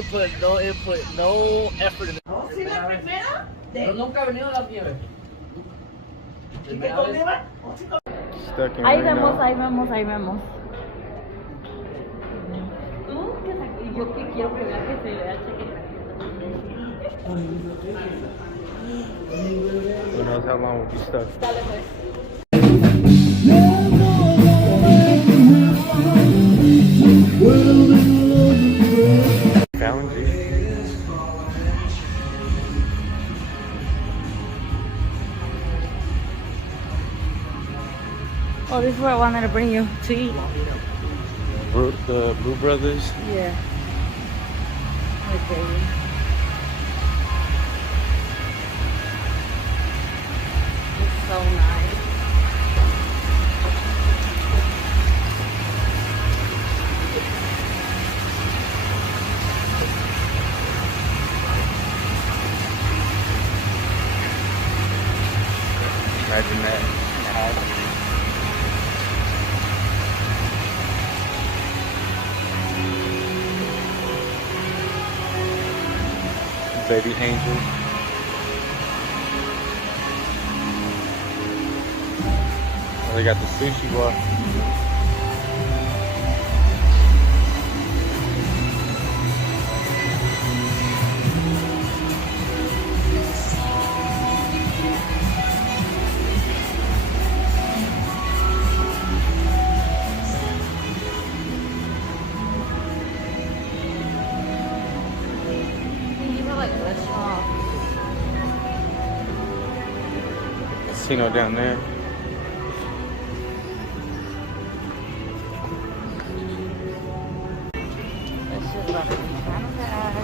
input, no effort in it. ¿Sí la primera? Pero nunca ha venido a la fiebre. Stuck in Ahí Reno. vemos. Y yo que quiero que vea que se vea Who knows how long we'll be stuck. Dale pues. Found you. Oh, this is where I wanted to bring you to eat. The Blue Brothers. Yeah. Okay. It's so nice. Imagine that in the house. Baby angel. Oh, they got the sushi bar. These are like restaurants. Casino down there. This is about to be kind of bad.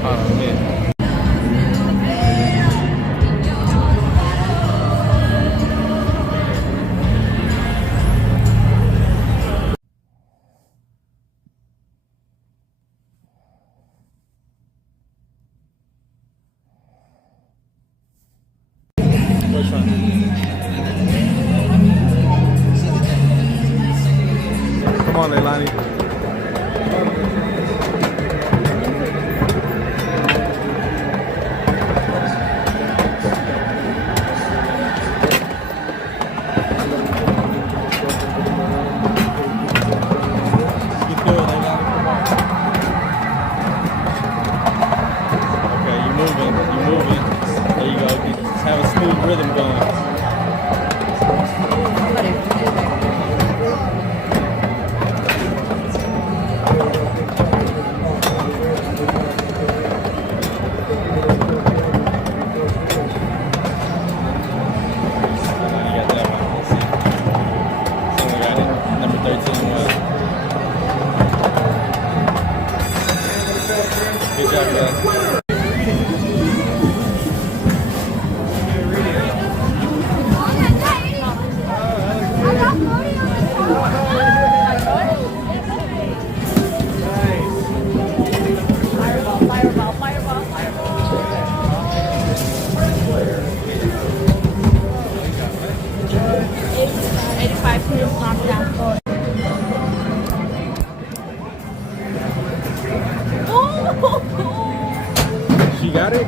Oh man. Which one? Come on, Leilani. Okay, you're moving. There you go. Just have a smooth rhythm going. You got that one. Let's see. Someone got it. Number 13 was. Good job, guys. She got it?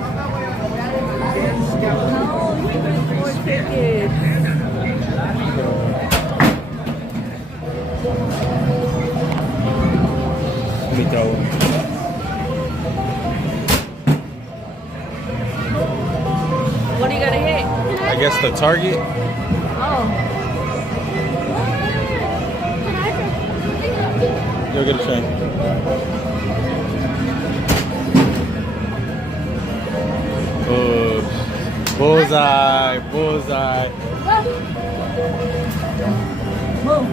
Let me throw it. What do you gotta hit? I guess the target. Oh. Go get a train. Bullseye. Move.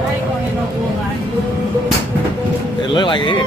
I ain't gonna hit no bullseye. It looked like it hit.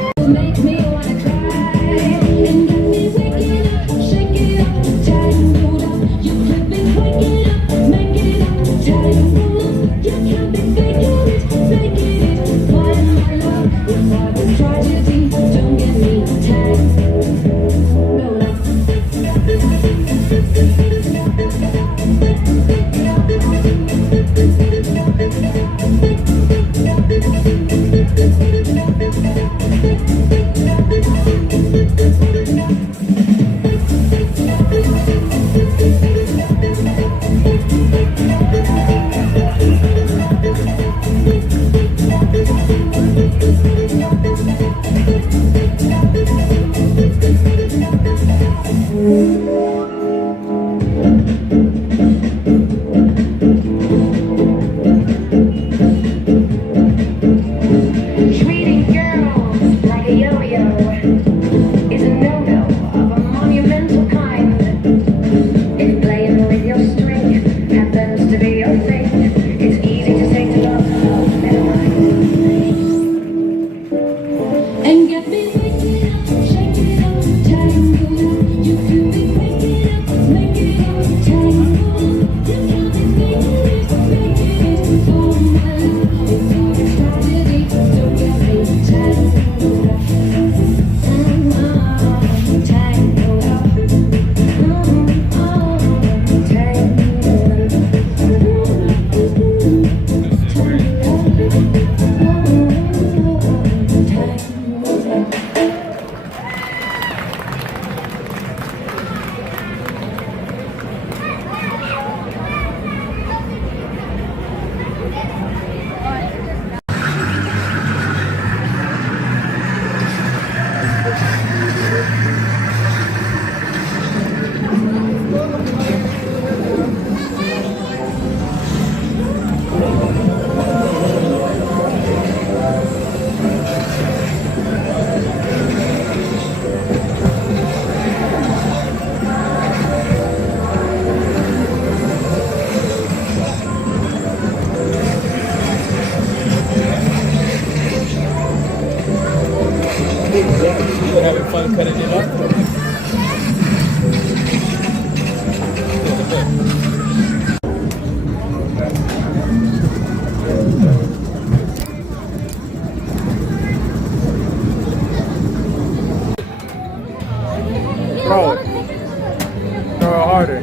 We're having fun cutting it up. Throw it. Throw it harder.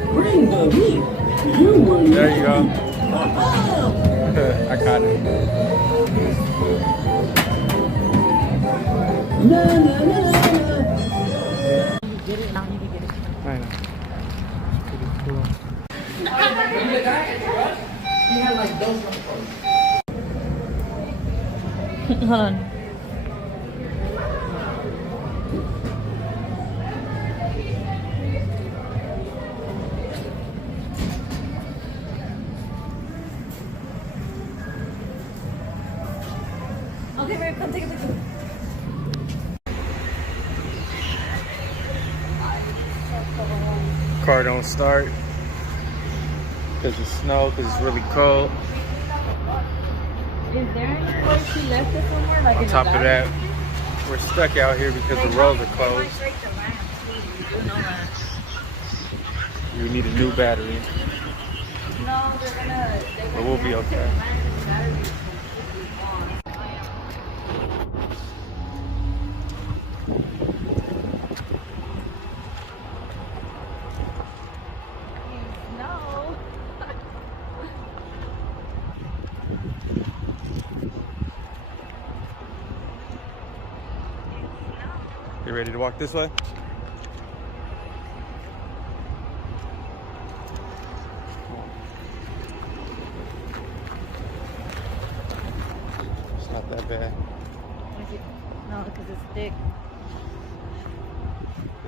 There you go. I caught it. Get it now. You can get it. I know. Pretty cool. He had like those on the phone. Hold on. Okay, babe, come take a picture. Car don't start because of snow, because it's really cold. Is there any place she left it somewhere? Like On in top the of that, we're stuck out here because the roads are closed. We need a new battery, No, they're gonna. but we'll be okay. No. You ready to walk this way? It's not that bad. No, because it's thick.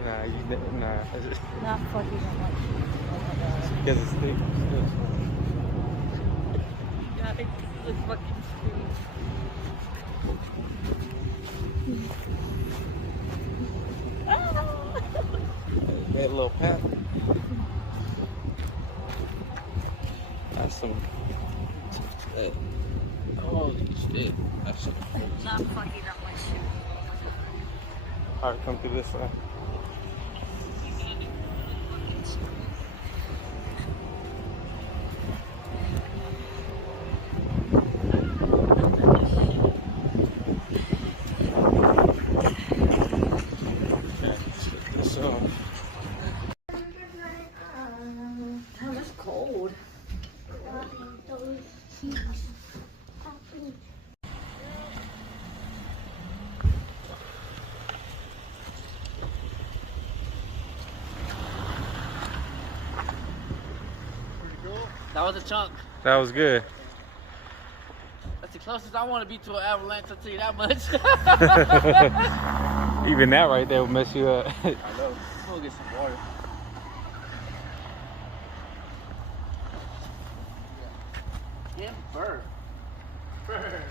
Nah, it's Not fucking that much. Oh my god. because it's thick. God, it's fucking screwed. Made a little path. That's some. Holy shit! That's some. Not fucking that much. Alright, come through this way. Damn, it's cold. That was a chunk. That was good. That's the closest I want to be to an avalanche, I'll tell you that much. Even that right there will mess you up. I know. We'll get some water. Yeah, bird. Bird.